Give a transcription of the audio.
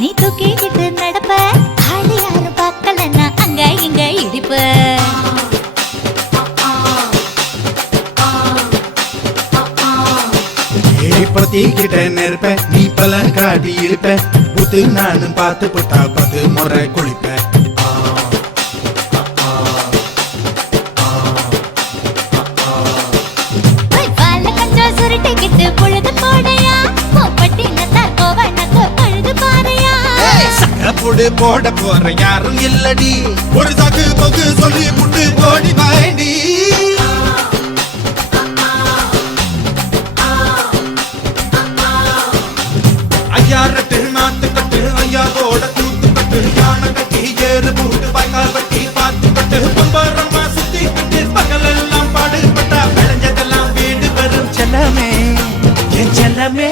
நீ தூக்கிக்கிட்டு நடப்ப ஆளு யாரும் பார்க்கலன்னா அங்க இங்க இடிப்ப பத்திக்கிட்ட நெருப்ப நீ பல காட்டி இருப்ப புத்து நானும் பார்த்து புட்டா 10 முறை குளிப்ப சுருட்டிக்கிட்டு பொழுது போடையா பட்டி நத்தார் கோவனக்கு பொழுது பாறையா சக்கப்புடு போட போற யாரும் இல்லடி ஒரு சாக்கு போக்கு சொல்லி புட்டு போடி பாயண்டி ஐயாரட்டு நாத்து கட்டு ஐயாவோட தூத்து கட்டு யானை கட்டி ஏறு பூட்டு பாய்க்கால் வட்டி பார்த்து கட்டு பம்பரமா சுத்தி கட்டு பகலெல்லாம் பாடுபட்டா விளைஞ்சதெல்லாம் வீடு வரும் செல்லமே என் செல்லமே